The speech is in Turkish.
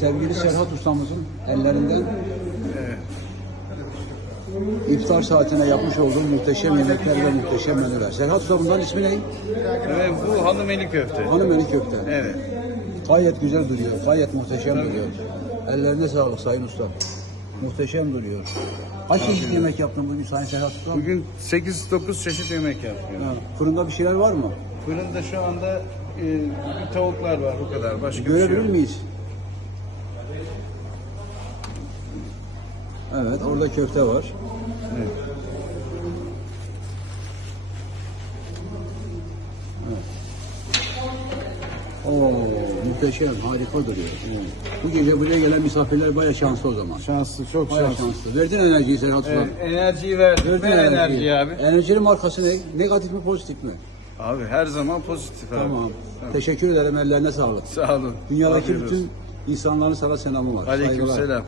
sevgili Serhat ustamızın ellerinden iftar saatine yapmış olduğu muhteşem yemekler ve muhteşem menüler. Serhat usta, bunların ismi ne? Evet, bu hanım eli köfte. Hanım eli köfte. Evet. Gayet güzel duruyor, gayet muhteşem duruyor. Ellerine sağlık sayın usta. Muhteşem duruyor. Kaç çeşit yemek yaptın bugün sayın Serhat usta? Bugün 8-9 çeşit yemek yapıyorum. Ha, fırında bir şeyler var mı? Fırında şu anda tavuklar var, bu kadar. Başka bir şey Görebilir yok. miyiz? Evet, orada köfte var. Evet. Oo, muhteşem, harika duruyor. Bu gece buraya gelen misafirler bayağı şanslı o zaman. Şanslı, çok Bayağı şanslı. şanslı. Verdin enerjiyi Serhat usta. Evet, enerjiyi verdik. Verdin Ver enerjiyi abi. Enerjinin markası ne? Negatif mi, pozitif mi? Abi her zaman pozitif abi. Tamam. Teşekkür ederim, ellerine sağlık. Sağ olun. Dünyadaki Afiyet olsun. bütün insanların sana selamı var. Saygılar. Aleykümselam.